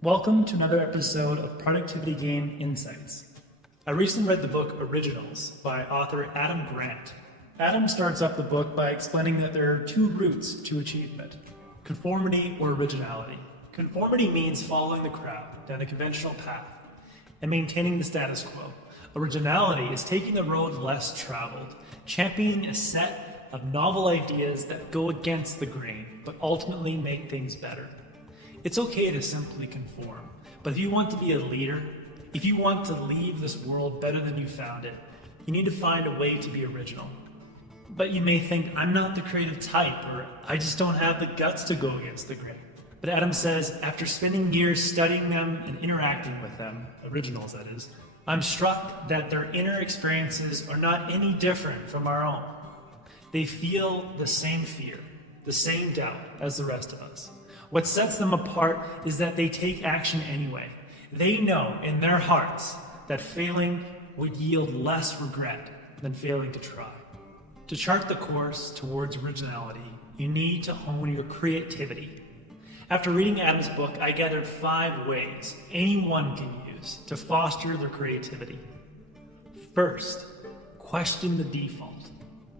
Welcome to another episode of Productivity Game Insights. I recently read the book Originals by author Adam Grant. Adam starts up the book by explaining that there are two routes to achievement: conformity or originality. Conformity means following the crowd down a conventional path and maintaining the status quo. Originality is taking the road less traveled, championing a set of novel ideas that go against the grain but ultimately make things better. It's okay to simply conform, but if you want to be a leader, if you want to leave this world better than you found it, you need to find a way to be original. But you may think, I'm not the creative type, or I just don't have the guts to go against the grain. But Adam says, after spending years studying them and interacting with them, originals that is, I'm struck that their inner experiences are not any different from our own. They feel the same fear, the same doubt as the rest of us. What sets them apart is that they take action anyway. They know in their hearts that failing would yield less regret than failing to try. To chart the course towards originality, you need to hone your creativity. After reading Adam's book, I gathered 5 ways anyone can use to foster their creativity. First, question the default.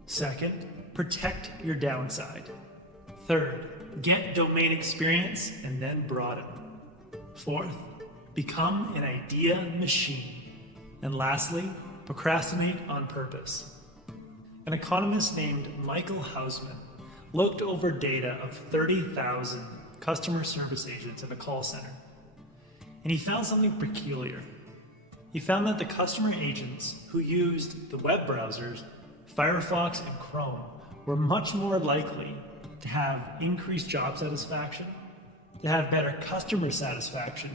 Second, protect your downside. Third, get domain experience and then broaden. Fourth, become an idea machine. And lastly, procrastinate on purpose. An economist named Michael Hausman looked over data of 30,000 customer service agents in a call center, and he found something peculiar. He found that the customer agents who used the web browsers, Firefox and Chrome, were much more likely to have increased job satisfaction, to have better customer satisfaction,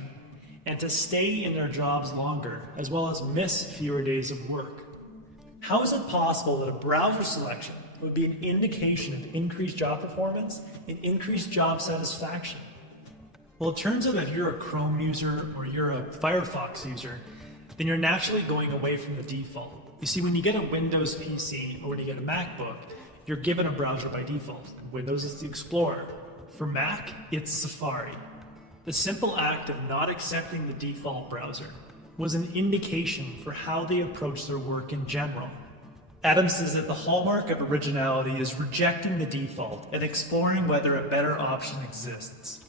and to stay in their jobs longer, as well as miss fewer days of work. How is it possible that a browser selection would be an indication of increased job performance and increased job satisfaction? Well, it turns out that if you're a Chrome user or you're a Firefox user, then you're naturally going away from the default. You see, when you get a Windows PC or when you get a MacBook, you're given a browser by default. Windows is the Explorer. For Mac, it's Safari. The simple act of not accepting the default browser was an indication for how they approach their work in general. Adam says that the hallmark of originality is rejecting the default and exploring whether a better option exists.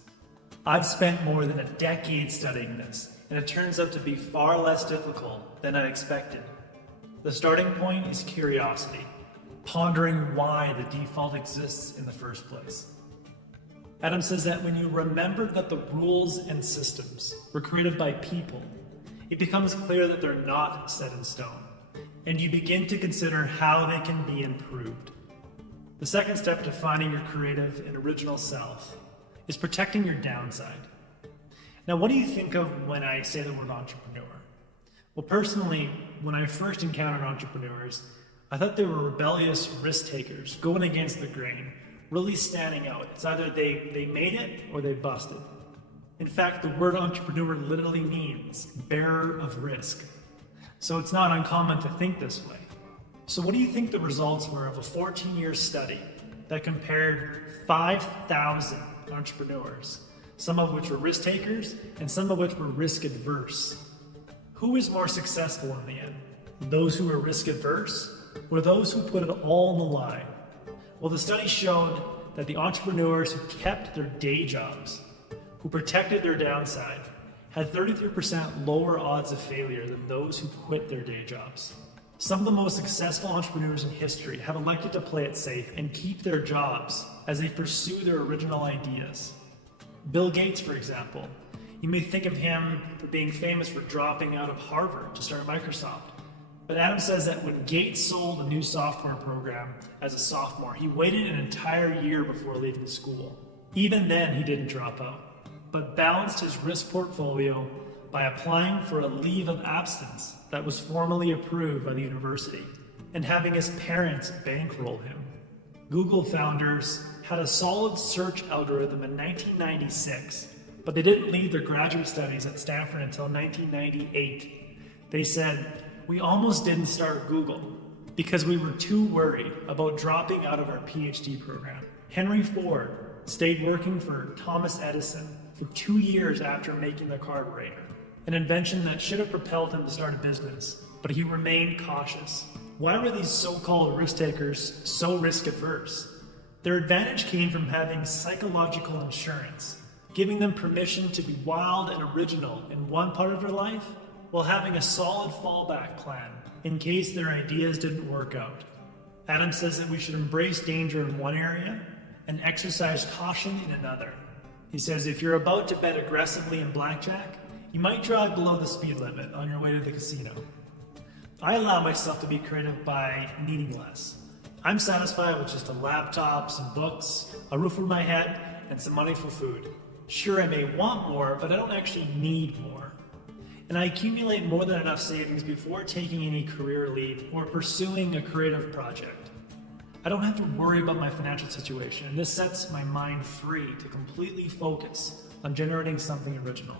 I've spent more than a decade studying this, and it turns out to be far less difficult than I expected. The starting point is curiosity, pondering why the default exists in the first place. Adam says that when you remember that the rules and systems were created by people, it becomes clear that they're not set in stone, and you begin to consider how they can be improved. The second step to finding your creative and original self is protecting your downside. Now, what do you think of when I say the word entrepreneur? Well, personally, when I first encountered entrepreneurs, I thought they were rebellious risk takers, going against the grain, really standing out. It's either they made it or they busted. In fact, the word entrepreneur literally means bearer of risk. So it's not uncommon to think this way. So what do you think the results were of a 14-year study that compared 5,000 entrepreneurs, some of which were risk takers and some of which were risk adverse? Who is more successful in the end? Those who were risk adverse or those who put it all on the line? Well, the study showed that the entrepreneurs who kept their day jobs, who protected their downside, had 33% lower odds of failure than those who quit their day jobs. Some of the most successful entrepreneurs in history have elected to play it safe and keep their jobs as they pursue their original ideas. Bill Gates, for example, you may think of him for being famous for dropping out of Harvard to start Microsoft. But Adam says that when Gates sold a new software program as a sophomore, he waited an entire year before leaving school. Even then, he didn't drop out, but balanced his risk portfolio by applying for a leave of absence that was formally approved by the university and having his parents bankroll him. Google founders had a solid search algorithm in 1996, but they didn't leave their graduate studies at Stanford until 1998. They said, "We almost didn't start Google because we were too worried about dropping out of our PhD program." Henry Ford stayed working for Thomas Edison for 2 years after making the carburetor, an invention that should have propelled him to start a business, but he remained cautious. Why were these so-called risk-takers so risk-averse? Their advantage came from having psychological insurance, giving them permission to be wild and original in one part of their life, while having a solid fallback plan in case their ideas didn't work out. Adam says that we should embrace danger in one area and exercise caution in another. He says if you're about to bet aggressively in blackjack, you might drive below the speed limit on your way to the casino. I allow myself to be creative by needing less. I'm satisfied with just a laptop, some books, a roof over my head, and some money for food. Sure, I may want more, but I don't actually need more. And I accumulate more than enough savings before taking any career leap or pursuing a creative project. I don't have to worry about my financial situation, and this sets my mind free to completely focus on generating something original.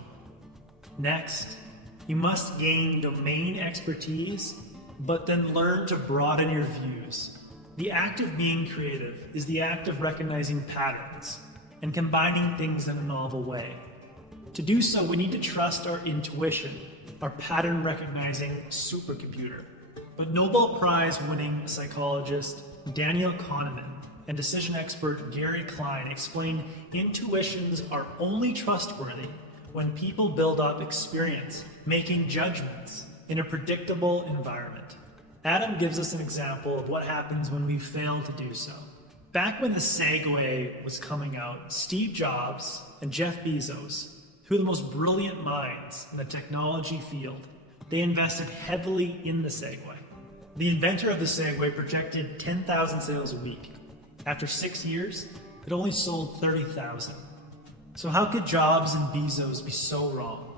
Next, you must gain domain expertise, but then learn to broaden your views. The act of being creative is the act of recognizing patterns and combining things in a novel way. To do so, we need to trust our intuition, our pattern recognizing supercomputer. But Nobel Prize winning psychologist Daniel Kahneman and decision expert Gary Klein explained intuitions are only trustworthy when people build up experience, making judgments in a predictable environment. Adam gives us an example of what happens when we fail to do so. Back when the Segway was coming out, Steve Jobs and Jeff Bezos, two of the most brilliant minds in the technology field, they invested heavily in the Segway. The inventor of the Segway projected 10,000 sales a week. After 6 years, it only sold 30,000. So how could Jobs and Bezos be so wrong?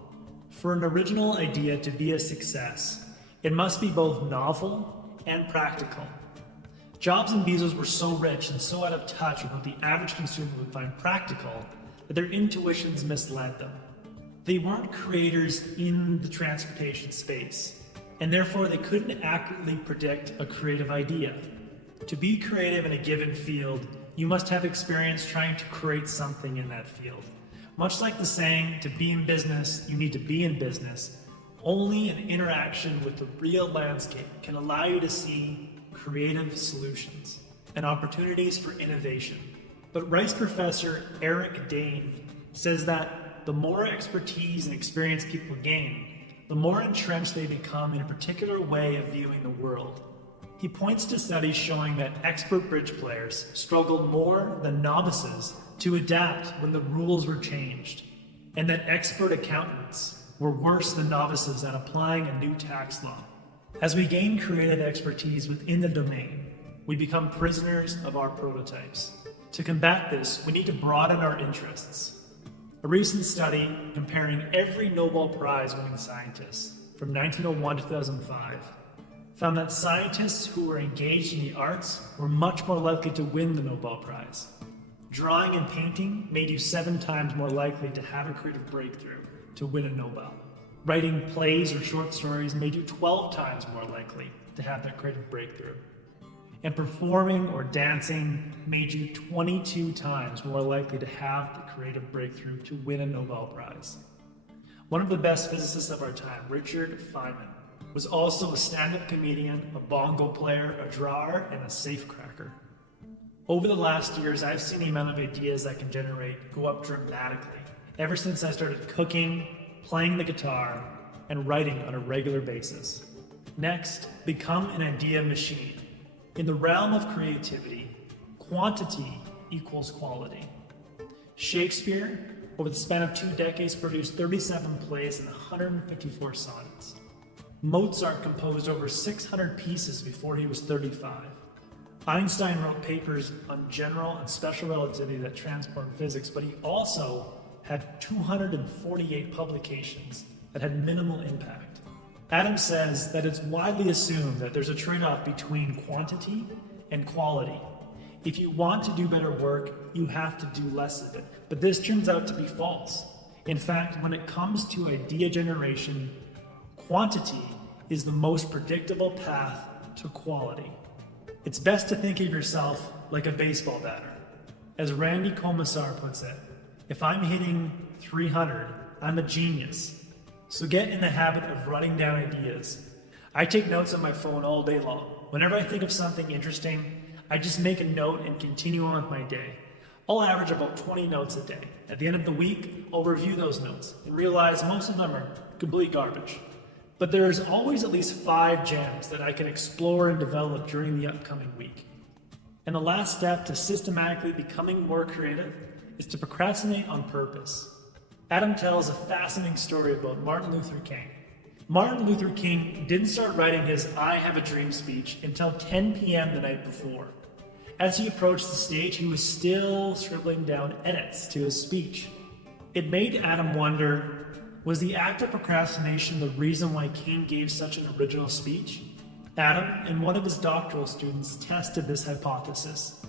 For an original idea to be a success, it must be both novel and practical. Jobs and Bezos were so rich and so out of touch with what the average consumer would find practical that their intuitions misled them. They weren't creators in the transportation space, and therefore they couldn't accurately predict a creative idea. To be creative in a given field, you must have experience trying to create something in that field. Much like the saying, to be in business, you need to be in business, only an interaction with the real landscape can allow you to see creative solutions and opportunities for innovation. But Rice professor Eric Dane says that the more expertise and experience people gain, the more entrenched they become in a particular way of viewing the world. He points to studies showing that expert bridge players struggled more than novices to adapt when the rules were changed, and that expert accountants were worse than novices at applying a new tax law. As we gain creative expertise within the domain, we become prisoners of our prototypes. To combat this, we need to broaden our interests. A recent study comparing every Nobel Prize winning scientist from 1901 to 2005 found that scientists who were engaged in the arts were much more likely to win the Nobel Prize. Drawing and painting made you 7 times more likely to have a creative breakthrough to win a Nobel. Writing plays or short stories made you 12 times more likely to have that creative breakthrough. And performing or dancing made you 22 times more likely to have the creative breakthrough to win a Nobel Prize. One of the best physicists of our time, Richard Feynman, was also a stand-up comedian, a bongo player, a drawer, and a safecracker. Over the last years, I've seen the amount of ideas I can generate go up dramatically, ever since I started cooking, playing the guitar, and writing on a regular basis. Next, become an idea machine. In the realm of creativity, quantity equals quality. Shakespeare, over the span of 2 decades, produced 37 plays and 154 sonnets. Mozart composed over 600 pieces before he was 35. Einstein wrote papers on general and special relativity that transformed physics, but he also had 248 publications that had minimal impact. Adam says that it's widely assumed that there's a trade-off between quantity and quality. If you want to do better work, you have to do less of it. But this turns out to be false. In fact, when it comes to idea generation, quantity is the most predictable path to quality. It's best to think of yourself like a baseball batter. As Randy Komisar puts it, If I'm hitting 300, I'm a genius. So get in the habit of writing down ideas. I take notes on my phone all day long. Whenever I think of something interesting, I just make a note and continue on with my day. I'll average about 20 notes a day. At the end of the week, I'll review those notes and realize most of them are complete garbage. But there's always at least 5 gems that I can explore and develop during the upcoming week. And the last step to systematically becoming more creative is to procrastinate on purpose. Adam tells a fascinating story about Martin Luther King. Martin Luther King didn't start writing his I Have a Dream speech until 10 p.m. the night before. As he approached the stage, he was still scribbling down edits to his speech. It made Adam wonder, was the act of procrastination the reason why King gave such an original speech? Adam and one of his doctoral students tested this hypothesis.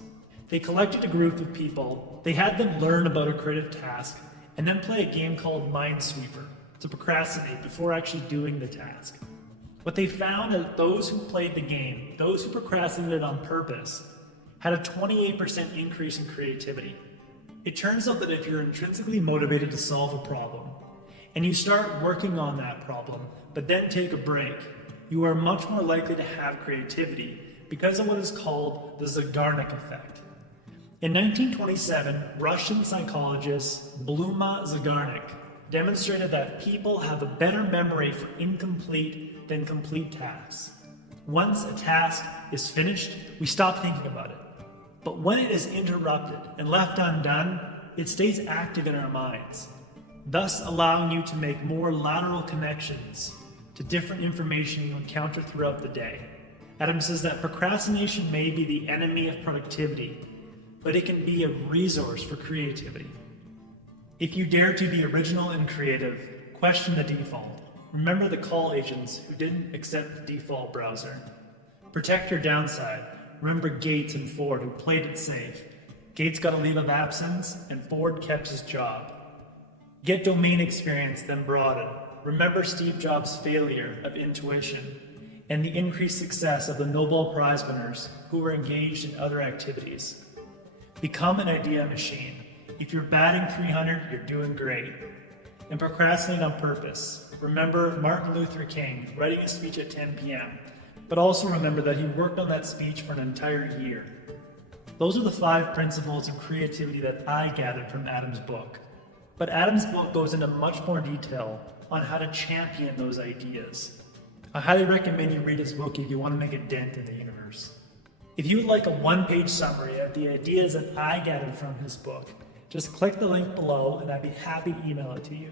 They collected a group of people, they had them learn about a creative task, and then play a game called Minesweeper to procrastinate before actually doing the task. What they found is those who played the game, those who procrastinated on purpose, had a 28% increase in creativity. It turns out that if you're intrinsically motivated to solve a problem, and you start working on that problem, but then take a break, you are much more likely to have creativity because of what is called the Zeigarnik effect. In 1927, Russian psychologist Bluma Zeigarnik demonstrated that people have a better memory for incomplete than complete tasks. Once a task is finished, we stop thinking about it. But when it is interrupted and left undone, it stays active in our minds, thus allowing you to make more lateral connections to different information you encounter throughout the day. Adam says that procrastination may be the enemy of productivity, but it can be a resource for creativity. If you dare to be original and creative, question the default. Remember the call agents who didn't accept the default browser. Protect your downside. Remember Gates and Ford who played it safe. Gates got a leave of absence and Ford kept his job. Get domain experience, then broaden. Remember Steve Jobs' failure of intuition and the increased success of the Nobel Prize winners who were engaged in other activities. Become an idea machine. If you're batting 300, you're doing great. And procrastinate on purpose. Remember Martin Luther King writing a speech at 10 p.m., but also remember that he worked on that speech for an entire year. Those are the 5 principles of creativity that I gathered from Adam's book. But Adam's book goes into much more detail on how to champion those ideas. I highly recommend you read his book if you want to make a dent in the universe. If you would like a 1-page summary of the ideas that I gathered from his book, just click the link below and I'd be happy to email it to you.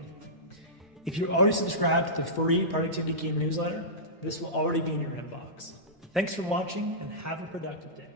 If you're already subscribed to the free Productivity Game newsletter, this will already be in your inbox. Thanks for watching and have a productive day.